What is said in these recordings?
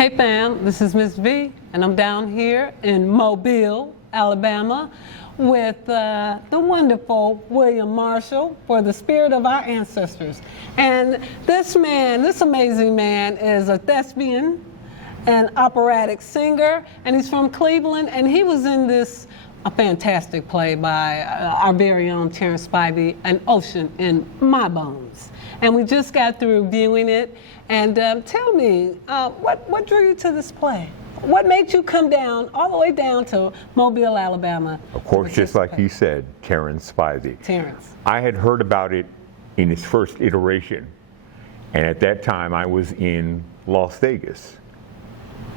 Hey fam, this is Miss V, and I'm down here in Mobile, Alabama, with the wonderful William Marshall for the spirit of our ancestors. And this man, this amazing man, is a thespian, an operatic singer, and he's from Cleveland, and he was in a fantastic play by our very own Terrence Spivey, An Ocean in My Bones. And we just got through viewing it. And tell me, what drew you to this play? What made you come down, all the way down to Mobile, Alabama? Of course, just like you said, Terrence Spivey. Terrence. I had heard about it in its first iteration. And at that time, I was in Las Vegas.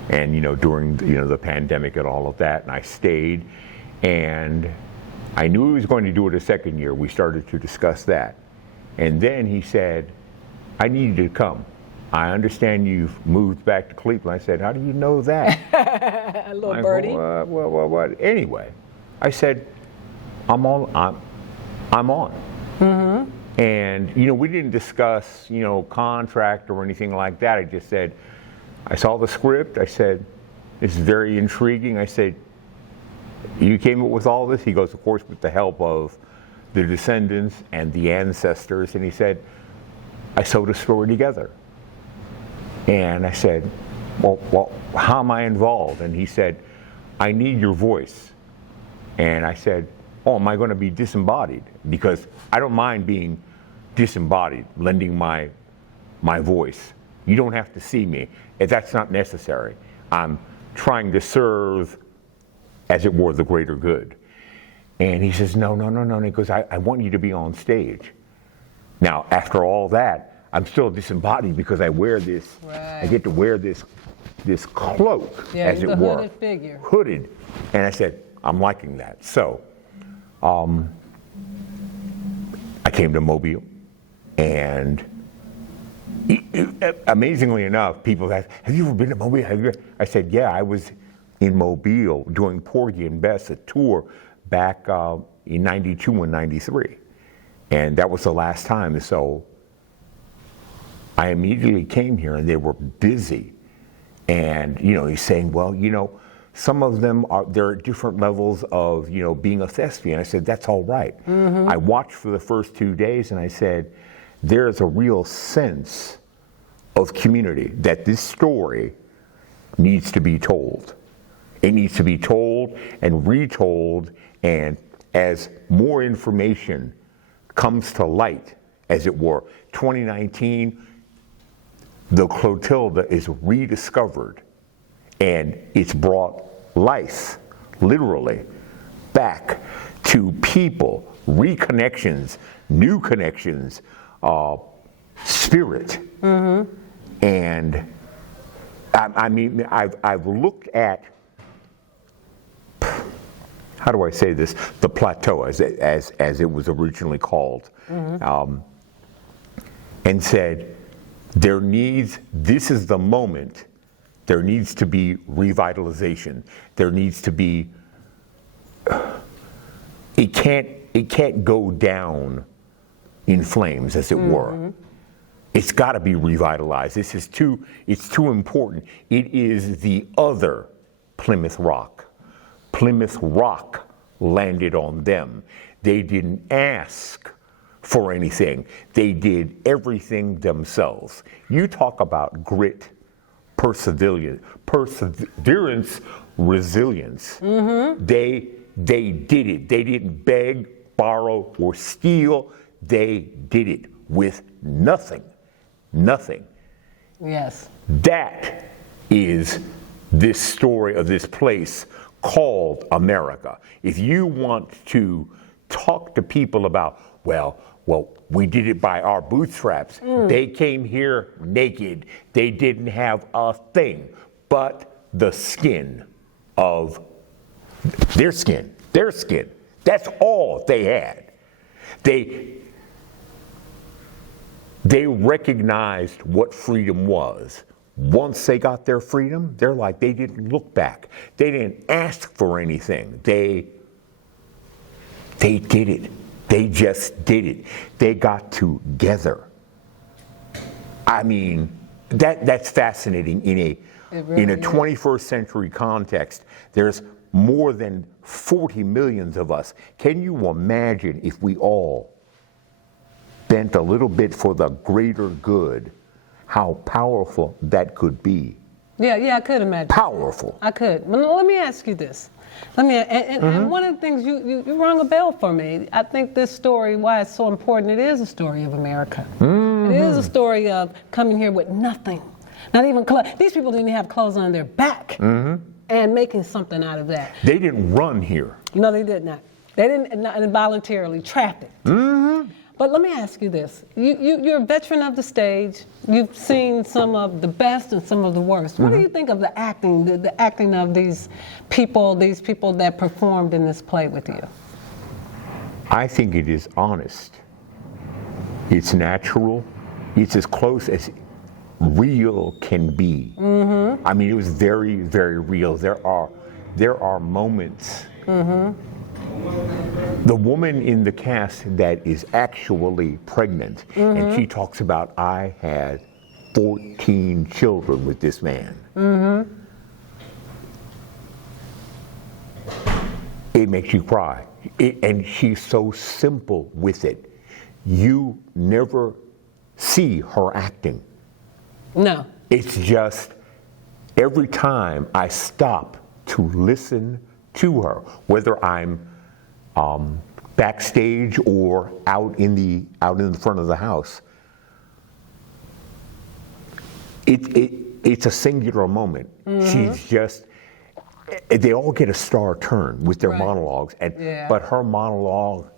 And, during, the pandemic and all of that, and I stayed. And I knew he was going to do it a second year. We started to discuss that. And then he said, I need you to come. I understand you've moved back to Cleveland. I said, how do you know that? Little birdie. What? Anyway, I said, I'm on. Mm-hmm. And, we didn't discuss, contract or anything like that. I just said, I saw the script. I said, it's very intriguing. I said, you came up with all this? He goes, of course, with the help of the descendants and the ancestors. And he said, I sewed a story together. And I said, well, how am I involved? And he said, I need your voice. And I said, oh, am I going to be disembodied? Because I don't mind being disembodied, lending my voice. You don't have to see me. That's not necessary. I'm trying to serve, as it were, the greater good. And he says, no. And he goes, I want you to be on stage. Now, after all that, I'm still disembodied because I wear this, right. I get to wear this cloak, as it were. Hooded figure. Hooded. And I said, I'm liking that. So, I came to Mobile, and amazingly enough, people asked, have you ever been to Mobile? I said, yeah, I was in Mobile doing Porgy and Bess, a tour back in 92 and 93. And that was the last time. So I immediately came here, and they were busy. And, he's saying, well, some of them they're at different levels of, being a thespian. I said, that's all right. Mm-hmm. I watched for the first 2 days, and I said, there's a real sense of community that this story needs to be told. It needs to be told and retold, and as more information comes to light, as it were, 2019, the Clotilda is rediscovered, and it's brought life, literally, back to people, reconnections, new connections, spirit. Mm-hmm. And I've looked at, how do I say this, the plateau, as it was originally called, mm-hmm. And said, this is the moment, there needs to be revitalization. There needs to be, it can't go down in flames, as it mm-hmm. were. It's got to be revitalized. It's too important. It is the other Plymouth Rock. Plymouth Rock landed on them. They didn't ask for anything. They did everything themselves. You talk about grit, perseverance, resilience. Mm-hmm. They did it. They didn't beg, borrow, or steal. They did it with nothing. Nothing. Yes. That is this story of this place called America. If you want to talk to people about, well, we did it by our bootstraps. Mm. They came here naked. They didn't have a thing but the skin of their skin. That's all they had. They recognized what freedom was. Once they got their freedom, they're like, they didn't look back. They didn't ask for anything. They did it. They just did it. They got together. I mean, that's fascinating in It really In a is. 21st century context, there's more than 40 million of us. Can you imagine if we all bent a little bit for the greater good, how powerful that could be? Yeah, I could imagine. Powerful. I could. Well, let me ask you this. And one of the things you rung a bell for me. I think this story, why it's so important, it is a story of America. It is a story of coming here with nothing. Not even clothes. These people didn't have clothes on their back. And making something out of that. They didn't run here. No, they did not. They didn't not voluntarily trafficked. But let me ask you this. You're a veteran of the stage. You've seen some of the best and some of the worst. What do you think of the acting, the acting of these people that performed in this play with you? I think it is honest. It's natural. It's as close as real can be. I mean, it was very, very real. There are moments. The woman in the cast that is actually pregnant, and she talks about, I had 14 children with this man. It makes you cry. And she's so simple with it. You never see her acting. No. It's just every time I stop to listen to her, whether I'm backstage or out in the front of the house, it's a singular moment. She's just, they all get a star turn with their monologues, but her monologue.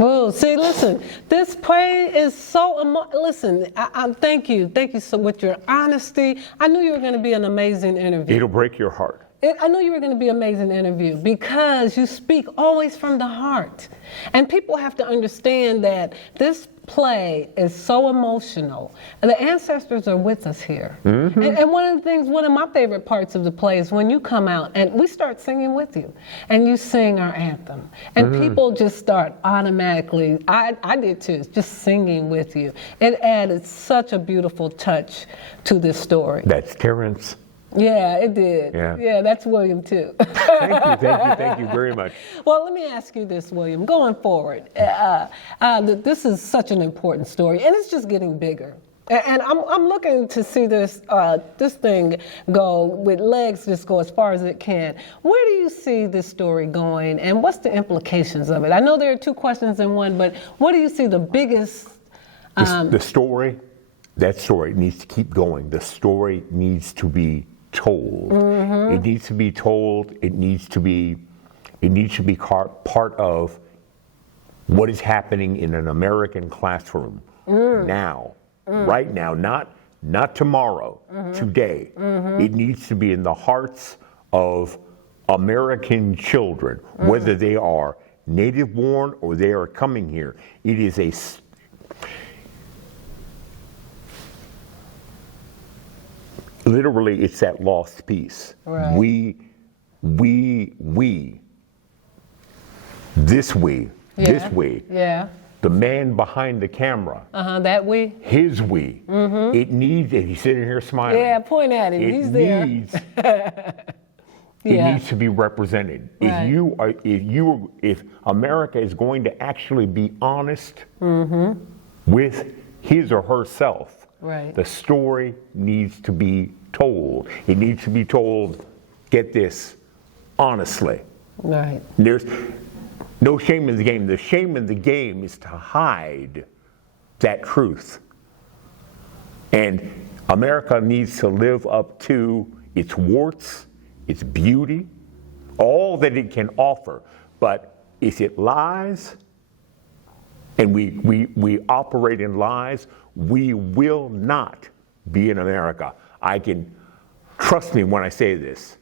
Oh, see, listen, this play is so, listen, I thank you so with your honesty. I knew you were going to be an amazing interview. It'll break your heart. I knew you were going to be an amazing interview because you speak always from the heart. And people have to understand that this play is so emotional. And the ancestors are with us here. And one of my favorite parts of the play is when you come out and we start singing with you. And you sing our anthem. And people just start automatically, I did too, just singing with you. It added such a beautiful touch to this story. That's Clarence. Yeah, it did. Yeah, that's William too. Thank you very much. Well, let me ask you this, William. Going forward, this is such an important story, and it's just getting bigger. And I'm looking to see this thing go with legs, just go as far as it can. Where do you see this story going, and what's the implications of it? I know there are two questions in one, but what do you see the biggest? The story, that story needs to keep going. The story needs to be told. It needs to be told. It needs to be part of what is happening in an American classroom now, right now, not tomorrow, today. It needs to be in the hearts of American children, whether they are native born or they are coming here. It is literally, it's that lost piece. Right. We, this we, the man behind the camera. That we. His we. It needs, and he's sitting here smiling. Yeah, point at him. He's there. It needs to be represented. Right. If America is going to actually be honest with his or herself, right, the story needs to be told. It needs to be told, get this, honestly. Right. There's no shame in the game. The shame in the game is to hide that truth. And America needs to live up to its warts, its beauty, all that it can offer. But if it lies, and we operate in lies, we will not be in America. I can, trust me when I say this,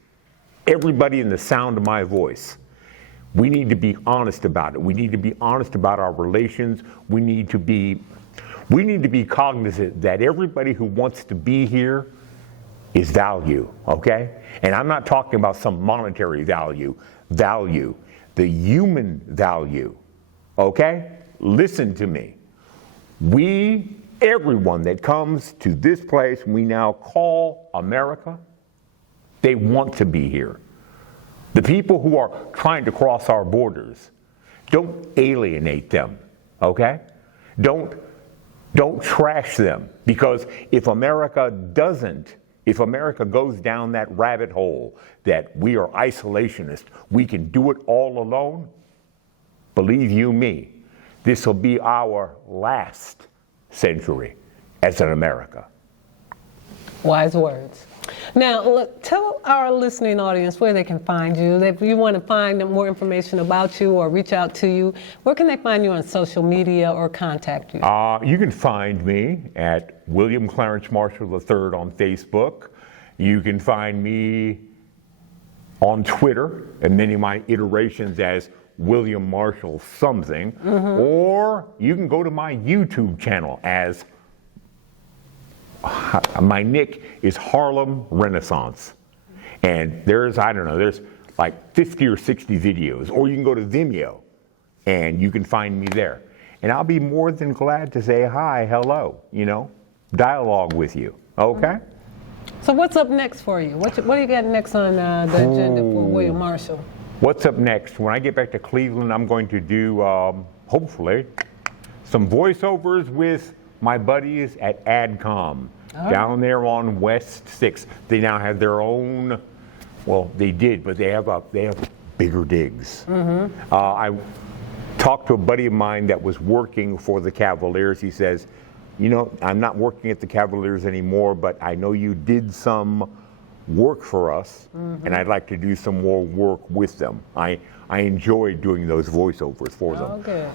everybody in the sound of my voice, we need to be honest about it. We need to be honest about our relations. We need to be cognizant that everybody who wants to be here is value, okay? And I'm not talking about some monetary value, the human value, okay? Listen to me. We, everyone that comes to this place we now call America, they want to be here. The people who are trying to cross our borders, don't alienate them, okay? Don't trash them, because if America goes down that rabbit hole that we are isolationist, we can do it all alone, believe you me, this will be our last century as an America. Wise words. Now, look, tell our listening audience where they can find you. If you want to find more information about you or reach out to you, where can they find you on social media or contact you? You can find me at William Clarence Marshall III on Facebook. You can find me on Twitter and many of my iterations as William Marshall something, or you can go to my YouTube channel as my nick is Harlem Renaissance, and there's like 50 or 60 videos, or you can go to Vimeo and you can find me there, and I'll be more than glad to say hi, hello, dialogue with you. Okay. So what's up next for you? What do you got next on the agenda for William Marshall? What's up next? When I get back to Cleveland, I'm going to do, hopefully, some voiceovers with my buddies at AdCom down there on West 6th. They now have their own, well, they did, but they have bigger digs. I talked to a buddy of mine that was working for the Cavaliers. He says, I'm not working at the Cavaliers anymore, but I know you did some work for us, and I'd like to do some more work with them. I enjoy doing those voiceovers for them. Okay.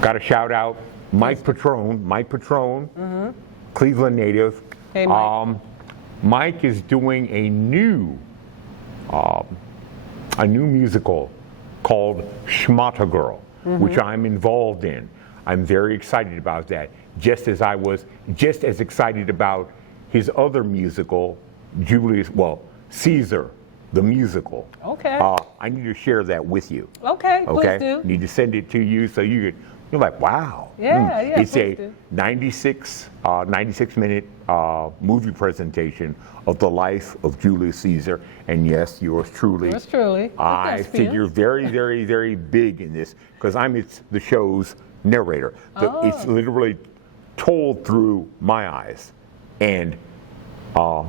Got to shout out Mike Patrone, Cleveland native. Hey, Mike. Mike is doing a new musical called Schmata Girl, which I'm involved in. I'm very excited about that, just as excited about his other musical, Caesar, the musical. Okay. I need to share that with you. Okay, please do. Need to send it to you so you're like, wow. Yeah, It's a do. 96-minute movie presentation of the life of Julius Caesar, and yes, yours truly. Yours truly. I figure very, very, very big in this because I'm the show's narrator. It's literally told through my eyes, and I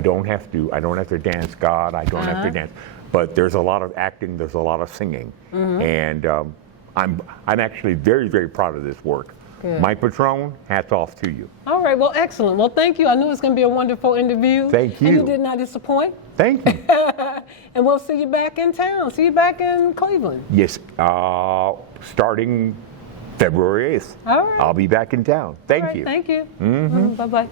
don't have to dance God. I don't have to dance, but there's a lot of acting. There's a lot of singing, and I'm actually very, very proud of this work. Good. Mike Patrone, hats off to you. All right, well, excellent. Well, thank you. I knew it was going to be a wonderful interview. Thank you. And you did not disappoint. Thank you. And we'll see you back in town. See you back in Cleveland. Yes, starting February 8th. All right. I'll be back in town. Thank you. Thank you. Bye-bye.